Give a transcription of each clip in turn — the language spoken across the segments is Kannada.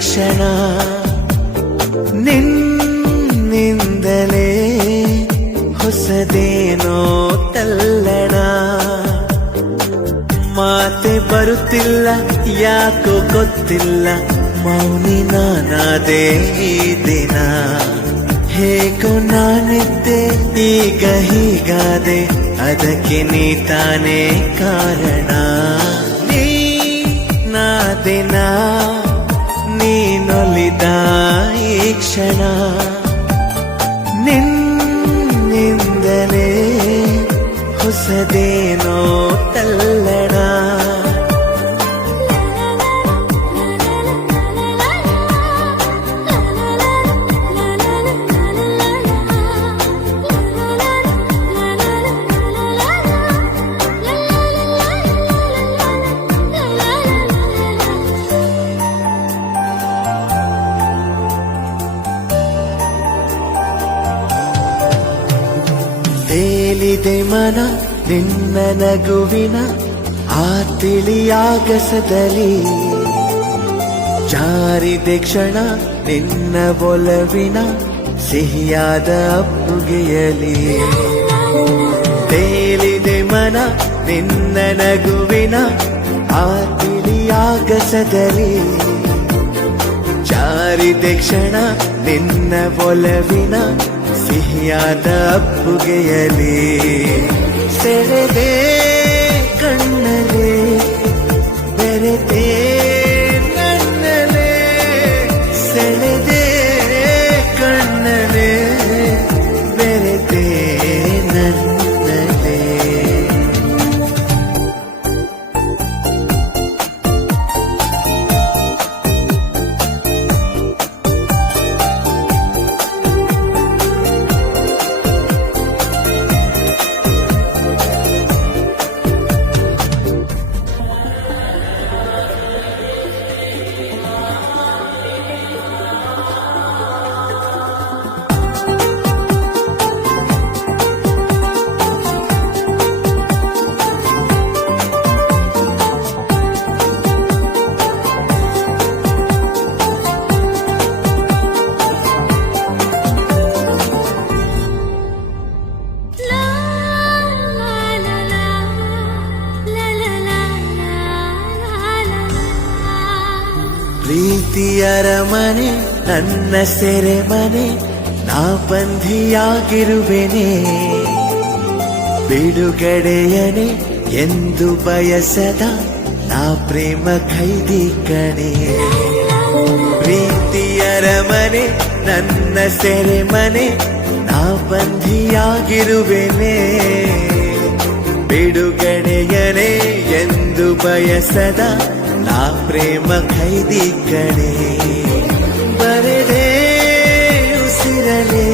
ಕ್ಷಣ ನಿನ್ನಿಂದಲೇ ಹೊಸದೇನೋ ತಲ್ಲಣ. ಮಾತೆ ಬರುತ್ತಿಲ್ಲ ಯಾಕೋ ಗೊತ್ತಿಲ್ಲ, ಮೌನಿ ನಾನಾದೆ ಈ ದಿನ. ಹೇಗೋ ನಾನಿದ್ದೆ ಈಗ ಹೀಗಾದೆ, ಅದಕ್ಕೆ ನೀ ತಾನೇ ಕಾರಣ. ನಾದಿನ ನೀನೊಲಿದ ಈ ಕ್ಷಣ ನಿನ್ನಿಂದಲೇ ಹೊಸದೇನೋ ತಲ್ಲಣ. ತೇಲಿದೆ ಮನ ನಿನ್ನ ನಗುವಿನ ಆ ತಿಳಿಯಾಗಸದಲ್ಲಿ, ಜಾರಿದೆ ಕ್ಷಣ ನಿನ್ನ ಒಲವಿನ ಸಿಹಿಯಾದ ಅಪ್ಪುಗೆಯಲಿ. ತೇಲಿದೆ ಮನ ನಿನ್ನ ನಗುವಿನ ಆ ತಿಳಿಯಾಗಸದಲ್ಲಿ, ಜಾರಿದೆ ಕ್ಷಣ ನಿನ್ನ ಒಲವಿನ ಸಿಹಿಯಾದ ಅಪ್ಪುಗೆಯಲಿ. ಸೆಳೆದೆ ಕಣ್ಣಲೆ ಬೆರೆತೆ ನನ್ನಲೆ, ಸೆಳೆದೆ ಕಣ್ಣಲೆ ಬೆರೆತೆ ನನ್ನಲೆ. ಪ್ರೀತಿಯ ಅರಮನೆ ನನ್ನ ಸೆರೆಮನೆ, ನಾ ಬಂಧಿಯಾಗಿರುವೆನೆ. ಬಿಡುಗಡೆಯನೆ ಎಂದು ಬಯಸದ ನಾ ಪ್ರೇಮ ಖೈದಿ ಕಣೆ. ಪ್ರೀತಿಯ ಅರಮನೆ ನನ್ನ ಸೆರೆಮನೆ, ನಾ ಬಂಧಿಯಾಗಿರುವೆನೆ. ಬಿಡುಗಡೆಯನೆ ಎಂದು ಬಯಸದ ನಾ ಪ್ರೇಮ ಖೈದಿ ಕಣೆ. ಬರೆದೆ ಉಸಿರಲೆ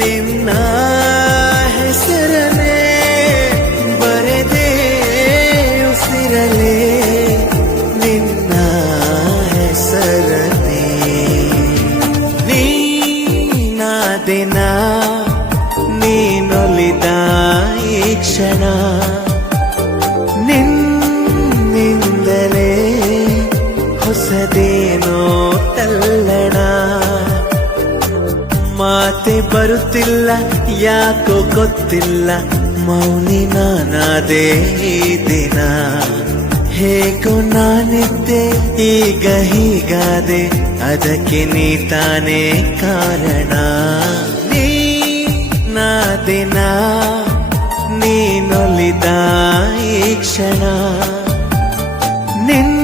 ನಿನ್ನ ಹೆಸರನೆ, ಬರೆದೆ ಉಸಿರಲೆ ನಿನ್ನ ಹೆಸರನೆ. ನೀನಾದಿನ ನೀನೊಲಿದ ಈ ಕ್ಷಣ ನಿನ್ನಿಂದಲೇ ಹೊಸದೇನೋ ತಲ್ಲಣ. ಮಾತೆ ಬರುತ್ತಿಲ್ಲ ಯಾಕೋ ಗೊತ್ತಿಲ್ಲ, ಮೌನಿ ನಾನಾದೆ ಈ ದಿನ. ಹೇಗೋ ನಾನಿದ್ದೆ ಈಗ ಹೀಗಾದೆ, ಅದಕ್ಕೆ ನೀ ತಾನೇ ಕಾರಣ. ನಾದಿನ ನೀನೊಲಿದ ಈ ಕ್ಷಣ ನಿನ್ನ